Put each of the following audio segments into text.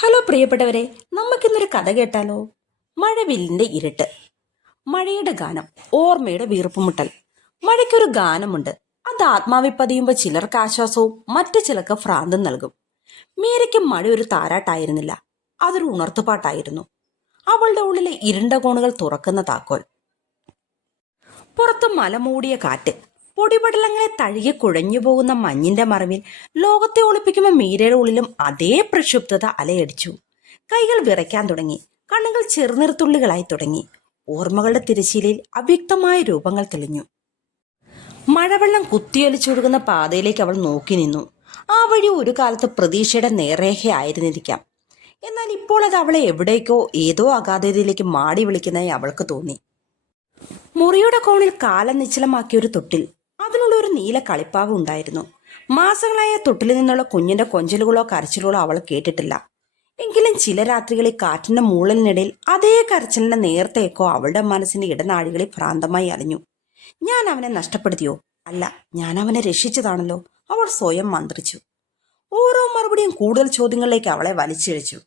Hello പ്രിയപ്പെട്ടവരെ നമുക്കിന്നൊരു കഥ കേട്ടാലോ? മഴവില്ലിന്റെ ഇരുട്ട്. മഴയുടെ ഗാനം ഓർമ്മയുടെ വീർപ്പുമുട്ടൽ. മഴയ്ക്കൊരു ഗാനമുണ്ട്. അത് ആത്മാവിൽ പതിയുമ്പോൾ ചിലർക്ക് ആശ്വാസവും മറ്റു ചിലർക്ക് ഭ്രാന്തം നൽകും. മീരയ്ക്ക് മഴ ഒരു താരാട്ടായിരുന്നില്ല. അതൊരു ഉണർത്തുപാട്ടായിരുന്നു. അവളുടെ ഉള്ളിലെ ഇരുണ്ട കോണുകൾ തുറക്കുന്ന താക്കോൽ. പുറത്ത് മലമൂടിയ കാറ്റ് പൊടിപടലങ്ങളെ തഴുകി കുഴഞ്ഞു പോകുന്ന മഞ്ഞിന്റെ മറവിൽ ലോകത്തെ ഒളിപ്പിക്കുമ്പോൾ മീരയുടെ ഉള്ളിലും അതേ പ്രക്ഷുബ്ധത അലയടിച്ചു. കൈകൾ വിറയ്ക്കാൻ തുടങ്ങി. കണ്ണുകൾ ചെറുനിർത്തുള്ളികളായി തുടങ്ങി. ഓർമ്മകളുടെ തിരശ്ശീലയിൽ അവ്യക്തമായ രൂപങ്ങൾ തെളിഞ്ഞു. മഴവെള്ളം കുത്തിയൊലിച്ചൊഴുകുന്ന പാതയിലേക്ക് അവൾ നോക്കി നിന്നു. ആ വഴി ഒരു കാലത്ത് പ്രതീക്ഷയുടെ നേർരേഖയായിരുന്നിരിക്കാം എന്നാൽ ഇപ്പോൾ അത് അവളെ എവിടേക്കോ ഏതോ അഗാധതയിലേക്ക് മാടി വിളിക്കുന്നതായി അവൾക്ക് തോന്നി. മുറിയുടെ കോണിൽ കാലം നിശ്ചലമാക്കിയ ഒരു തൊട്ടിൽ നീല കളിപ്പാവ് ഉണ്ടായിരുന്നു. മാസങ്ങളായ തൊട്ടിൽ നിന്നുള്ള കുഞ്ഞിന്റെ കൊഞ്ചലുകളോ കരച്ചിലുകളോ അവൾ കേട്ടിട്ടില്ല. എങ്കിലും ചില രാത്രികളിൽ കാറ്റിന്റെ മൂളലിനിടയിൽ അതേ കരച്ചിലിന്റെ നേർത്തേക്കോ അവളുടെ മനസ്സിന്റെ ഇടനാഴികളിൽ ഭ്രാന്തമായി അലഞ്ഞു. ഞാൻ അവനെ നഷ്ടപ്പെടുത്തിയോ? അല്ല ഞാൻ അവനെ രക്ഷിച്ചതാണല്ലോ അവൾ സ്വയം മന്ത്രിച്ചു. ഓരോ മറുപടിയും കൂടുതൽ ചോദ്യങ്ങളിലേക്ക് അവളെ വലിച്ചിഴച്ചു.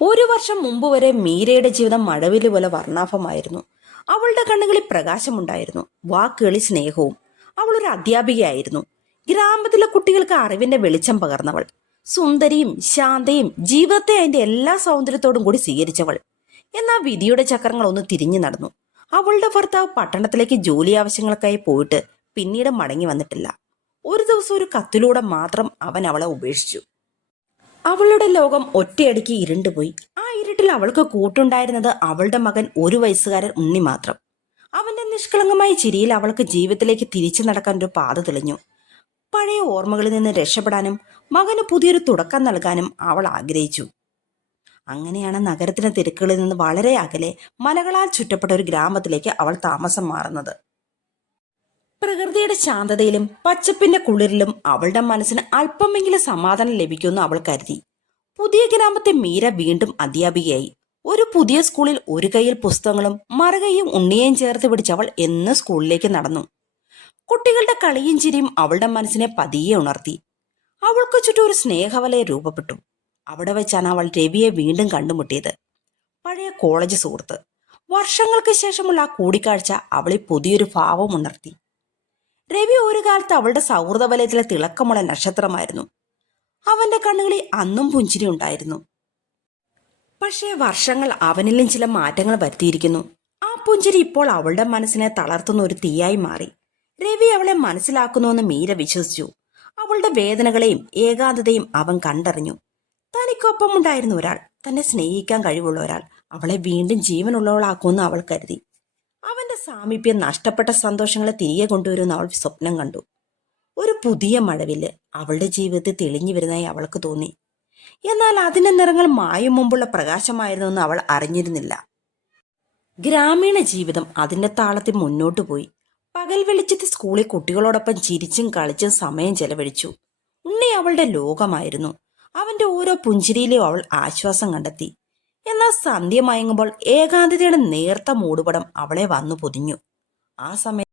ഒരു വർഷം മുമ്പ് വരെ മീരയുടെ ജീവിതം മഴവിൽ പോലെ വർണാഭമായിരുന്നു. അവളുടെ കണ്ണുകളിൽ പ്രകാശമുണ്ടായിരുന്നു. വാക്കുകളിൽ സ്നേഹവും അവൾ ഒരു അധ്യാപികയായിരുന്നു. ഗ്രാമത്തിലെ കുട്ടികൾക്ക് അറിവിന്റെ വെളിച്ചം പകർന്നവൾ. സുന്ദരിയും ശാന്തയും ജീവിതത്തെ അതിന്റെ എല്ലാ സൗന്ദര്യത്തോടും കൂടി സ്വീകരിച്ചവൾ. എന്നാൽ വിധിയുടെ ചക്രങ്ങൾ ഒന്ന് തിരിഞ്ഞു നടന്നു. അവളുടെ ഭർത്താവ് പട്ടണത്തിലേക്ക് ജോലി ആവശ്യങ്ങൾക്കായി പോയിട്ട് പിന്നീട് മടങ്ങി വന്നിട്ടില്ല. ഒരു ദിവസം ഒരു കത്തിലൂടെ മാത്രം അവൻ അവളെ ഉപേക്ഷിച്ചു. അവളുടെ ലോകം ഒറ്റയടിക്ക് ഇരുണ്ടുപോയി. ആ ഇരുട്ടിൽ അവൾക്ക് കൂട്ടുണ്ടായിരുന്നത് അവളുടെ മകൻ ഒരു വയസ്സുകാരൻ ഉണ്ണി മാത്രം. അവന്റെ നിഷ്കളങ്കമായ ചിരിയിൽ അവൾക്ക് ജീവിതത്തിലേക്ക് തിരിച്ചു നടക്കാൻ ഒരു പാത തെളിഞ്ഞു. പഴയ ഓർമ്മകളിൽ നിന്ന് രക്ഷപ്പെടാനും മകന് പുതിയൊരു തുടക്കം നൽകാനും അവൾ ആഗ്രഹിച്ചു. അങ്ങനെയാണ് നഗരത്തിന് തിരക്കുകളിൽ നിന്ന് വളരെ അകലെ മലകളാൽ ചുറ്റപ്പെട്ട ഒരു ഗ്രാമത്തിലേക്ക് അവൾ താമസം മാറുന്നത്. പ്രകൃതിയുടെ ശാന്തതയിലും പച്ചപ്പിന്റെ കുളിരിലും അവളുടെ മനസ്സിന് അല്പമെങ്കിലും സമാധാനം ലഭിക്കുമെന്ന് അവൾ കരുതി. പുതിയ ഗ്രാമത്തെ മീര വീണ്ടും അധ്യാപികയായി. ഒരു പുതിയ സ്കൂളിൽ ഒരു കൈയിൽ പുസ്തകങ്ങളും മറുകൈയും ഉണ്ണിയേയും ചേർത്ത് പിടിച്ച് അവൾ എന്ന് സ്കൂളിലേക്ക് നടന്നു. കുട്ടികളുടെ കളിയും ചിരിയും അവളുടെ മനസ്സിനെ പതിയെ ഉണർത്തി. അവൾക്ക് ചുറ്റും ഒരു സ്നേഹവലയ രൂപപ്പെട്ടു. അവിടെ വെച്ചാണ് അവൾ രവിയെ വീണ്ടും കണ്ടുമുട്ടിയത്. പഴയ കോളേജ് സുഹൃത്ത്. വർഷങ്ങൾക്ക് ശേഷമുള്ള ആ കൂടിക്കാഴ്ച അവളെ പുതിയൊരു ഭാവം ഉണർത്തി. രവി ഒരു കാലത്ത് അവളുടെ സൗഹൃദ വലയത്തിലെ തിളക്കമുള്ള നക്ഷത്രമായിരുന്നു. അവന്റെ കണ്ണുകളിൽ അന്നും പുഞ്ചിരി ഉണ്ടായിരുന്നു. പക്ഷേ വർഷങ്ങൾ അവനിലും ചില മാറ്റങ്ങൾ വരുത്തിയിരിക്കുന്നു. ആ പുഞ്ചിരി ഇപ്പോൾ അവളുടെ മനസ്സിനെ തളർത്തുന്ന ഒരു തീയായി മാറി. രവി അവളെ മനസ്സിലാക്കുന്നുവെന്ന് മീര വിശ്വസിച്ചു. അവളുടെ വേദനകളെയും ഏകാന്തതയും അവൻ കണ്ടറിഞ്ഞു. തനിക്കൊപ്പം ഉണ്ടായിരുന്ന ഒരാൾ തന്നെ സ്നേഹിക്കാൻ കഴിവുള്ള ഒരാൾ അവളെ വീണ്ടും ജീവനുള്ളവളാക്കുമെന്ന് അവൾ കരുതി. അവന്റെ സാമീപ്യം നഷ്ടപ്പെട്ട സന്തോഷങ്ങളെ തിരികെ കൊണ്ടുവരുന്ന അവൾ സ്വപ്നം കണ്ടു. ഒരു പുതിയ മഴവിൽ അവളുടെ ജീവിതത്തിൽ തെളിഞ്ഞു വരുന്നതായി അവൾക്ക് തോന്നി. എന്നാൽ അതിന്റെ നിറങ്ങൾ മായും മുമ്പുള്ള പ്രകാശമായിരുന്നെന്ന് അവൾ അറിഞ്ഞിരുന്നില്ല. ഗ്രാമീണ ജീവിതം അതിന്റെ താളത്തിൽ മുന്നോട്ടു പോയി. പകൽ വെളിച്ചത്തിൽ സ്കൂളിൽ കുട്ടികളോടൊപ്പം ചിരിച്ചും കളിച്ചും സമയം ചെലവഴിച്ചു. ഉണ്ണി അവളുടെ ലോകമായിരുന്നു. അവന്റെ ഓരോ പുഞ്ചിരിയിലും അവൾ ആശ്വാസം കണ്ടെത്തി. എന്നാൽ സന്ധ്യ മയങ്ങുമ്പോൾ ഏകാന്തതയുടെ നേർത്ത മൂടുപടം അവളെ വന്നു പൊതിഞ്ഞു. ആ സമയം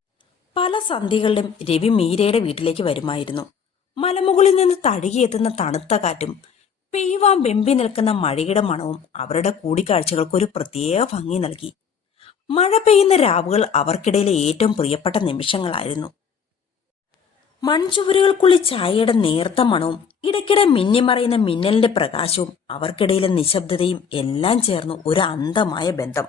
പല സന്ധ്യകളിലും രവി മീരയുടെ വീട്ടിലേക്ക് വരുമായിരുന്നു. മലമുകളിൽ നിന്ന് തഴുകിയെത്തുന്ന തണുത്ത കാറ്റും പെയ്യുവാൻ വെമ്പി നിൽക്കുന്ന മഴയുടെ മണവും അവരുടെ കൂടിക്കാഴ്ചകൾക്ക് ഒരു പ്രത്യേക ഭംഗി നൽകി. മഴ പെയ്യുന്ന രാവുകൾ അവർക്കിടയിലെ ഏറ്റവും പ്രിയപ്പെട്ട നിമിഷങ്ങളായിരുന്നു. മൺചുവരുകൾക്കുള്ളിൽ ചായയുടെ നേർത്ത മണവും ഇടയ്ക്കിടെ മിന്നിമറയുന്ന മിന്നലിന്റെ പ്രകാശവും അവർക്കിടയിലെ നിശബ്ദതയും എല്ലാം ചേർന്നു ഒരു അന്തമായ ബന്ധം.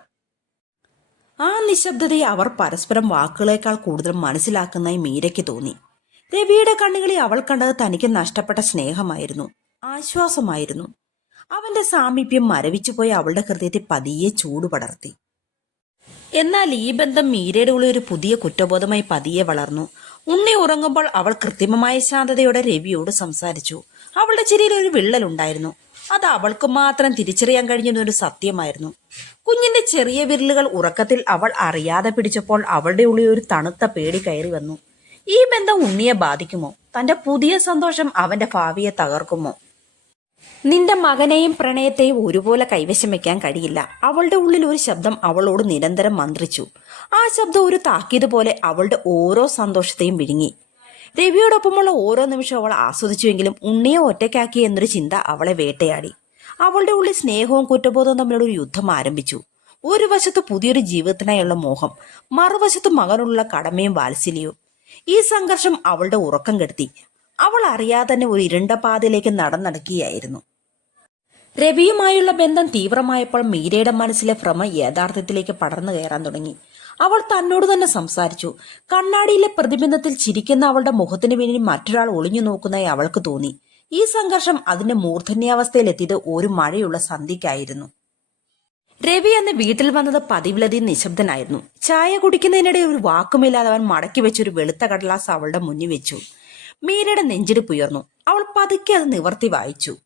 ആ നിശബ്ദതയെ അവർ പരസ്പരം വാക്കുകളേക്കാൾ കൂടുതൽ മനസ്സിലാക്കുന്നതായി മീരയ്ക്ക് തോന്നി. രവിയുടെ കണ്ണുകളിൽ അവൾ കണ്ടത് തനിക്ക് നഷ്ടപ്പെട്ട സ്നേഹമായിരുന്നു. ആശ്വാസമായിരുന്നു. അവന്റെ സാമീപ്യം മരവിച്ചുപോയ അവളുടെ ഹൃദയത്തെ പതിയെ ചൂട് പടർത്തി. എന്നാൽ ഈ ബന്ധം മീരയുടെ ഉള്ളിൽ ഒരു പുതിയ കുറ്റബോധമായി പതിയെ വളർന്നു. ഉണ്ണി ഉറങ്ങുമ്പോൾ അവൾ കൃത്രിമമായ ശാന്തതയോടെ രവിയോട് സംസാരിച്ചു. അവളുടെ ചിരിയിൽ ഒരു വിള്ളലുണ്ടായിരുന്നു. അത് അവൾക്ക് മാത്രം തിരിച്ചറിയാൻ കഴിഞ്ഞ ഒരു സത്യമായിരുന്നു. കുഞ്ഞിന്റെ ചെറിയ വിരലുകൾ ഉറക്കത്തിൽ അവൾ അറിയാതെ പിടിച്ചപ്പോൾ അവളുടെ ഉള്ളിൽ ഒരു തണുത്ത പേടി കയറി വന്നു. ഈ ബന്ധം ഉണ്ണിയെ ബാധിക്കുമോ? തന്റെ പുതിയ സന്തോഷം അവന്റെ ഭാവിയെ തകർക്കുമോ? നിന്റെ മകനെയും പ്രണയത്തെയും ഒരുപോലെ കൈവശം വെക്കാൻ കഴിയില്ല. അവളുടെ ഉള്ളിൽ ഒരു ശബ്ദം അവളോട് നിരന്തരം മന്ത്രിച്ചു. ആ ശബ്ദം ഒരു താക്കീത് പോലെ അവളുടെ ഓരോ സന്തോഷത്തെയും വിഴുങ്ങി. രവിയോടൊപ്പമുള്ള ഓരോ നിമിഷവും അവൾ ആസ്വദിച്ചുവെങ്കിലും ഉണ്ണിയെ ഒറ്റയ്ക്കാക്കി എന്നൊരു ചിന്ത അവളെ വേട്ടയാടി. അവളുടെ ഉള്ളിൽ സ്നേഹവും കുറ്റബോധവും തമ്മിലുള്ള ഒരു യുദ്ധം ആരംഭിച്ചു. ഒരു വശത്ത് പുതിയൊരു ജീവിതത്തിനായുള്ള മോഹം മറുവശത്ത് മകനുള്ള കടമയും വാത്സല്യവും. ഈ സംഘർഷം അവളുടെ ഉറക്കം കെടുത്തി. അവൾ അറിയാതെ തന്നെ ഒരു ഇരുണ്ട പാതയിലേക്ക് നടന്നടക്കുകയായിരുന്നു. രവിയുമായുള്ള ബന്ധം തീവ്രമായപ്പോൾ മീരയുടെ മനസ്സിലെ ഭ്രമ യഥാർത്ഥത്തിലേക്ക് പടർന്നു കയറാൻ തുടങ്ങി. അവൾ തന്നോട് തന്നെ സംസാരിച്ചു. കണ്ണാടിയിലെ പ്രതിബിംബത്തിൽ ചിരിക്കുന്ന അവളുടെ മുഖത്തിന് പിന്നിൽ മറ്റൊരാൾ ഒളിഞ്ഞു നോക്കുന്നതായി അവൾക്ക് തോന്നി. ഈ സംഘർഷം അതിന്റെ മൂർധന്യാവസ്ഥയിലെത്തിയത് ഒരു മഴയുള്ള സന്ധിക്കായിരുന്നു രവി അന്ന് വീട്ടിൽ വന്നത് പതിവിലധികം നിശബ്ദനായിരുന്നു. ചായ കുടിക്കുന്നതിനിടെ ഒരു വാക്കുമില്ലാതെ അവൻ മടക്കി വെച്ചൊരു വെളുത്ത കടലാസ് അവളുടെ മുന്നിൽ വെച്ചു. മീരയുടെ നെഞ്ചിടിപ്പ് ഉയർന്നു അവൾ പതുക്കെ അത് നിവർത്തി വായിച്ചു.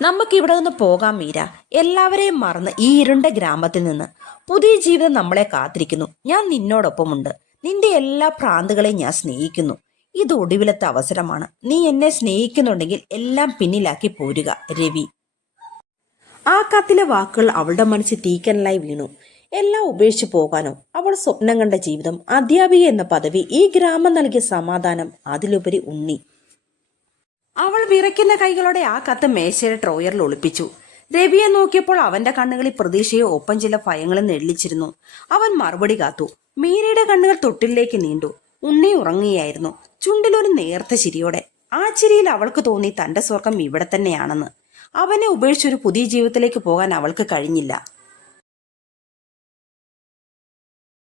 നമുക്ക് ഇവിടെ നിന്ന് പോകാം മീര. എല്ലാവരെയും മറന്ന് ഈ ഇരുണ്ട ഗ്രാമത്തിൽ നിന്ന്. പുതിയ ജീവിതം നമ്മളെ കാത്തിരിക്കുന്നു. ഞാൻ നിന്നോടൊപ്പമുണ്ട്. നിന്റെ എല്ലാ പ്രാന്തുകളെയും ഞാൻ സ്നേഹിക്കുന്നു. ഇത് ഒടുവിലത്തെ അവസരമാണ്. നീ എന്നെ സ്നേഹിക്കുന്നുണ്ടെങ്കിൽ എല്ലാം പിന്നിലാക്കി പോരുക രവി. ആ കത്തിലെ വാക്കുകൾ അവളുടെ മനസ്സിൽ തീക്കനലായി വീണു. എല്ലാം ഉപേക്ഷിച്ച് പോകാനോ അവൾ സ്വപ്നം കണ്ട ജീവിതം അധ്യാപിക എന്ന പദവി ഈ ഗ്രാമം നൽകിയ സമാധാനം അതിലുപരി ഉണ്ണി. അവൾ വിറയ്ക്കുന്ന കൈകളോടെ ആ കത്ത് മേശയുടെ ട്രോയറിൽ ഒളിപ്പിച്ചു. രവിയെ നോക്കിയപ്പോൾ അവന്റെ കണ്ണുകളിൽ പ്രതീക്ഷയെ ഒപ്പം ചില ഭയങ്ങളും നെള്ളിച്ചിരുന്നു. അവൻ മറുപടി കാത്തു. മീരയുടെ കണ്ണുകൾ തൊട്ടിലേക്ക് നീണ്ടു. ഉണ്ണി ഉറങ്ങുകയായിരുന്നു. ചുണ്ടിലൊരു നേർത്ത ചിരിയോടെ. ആ ചിരിയിൽ അവൾക്ക് തോന്നി തന്റെ സ്വർഗം ഇവിടെ തന്നെയാണെന്ന്. അവനെ ഉപേക്ഷിച്ചൊരു പുതിയ ജീവിതത്തിലേക്ക് പോകാൻ അവൾക്ക് കഴിഞ്ഞില്ല.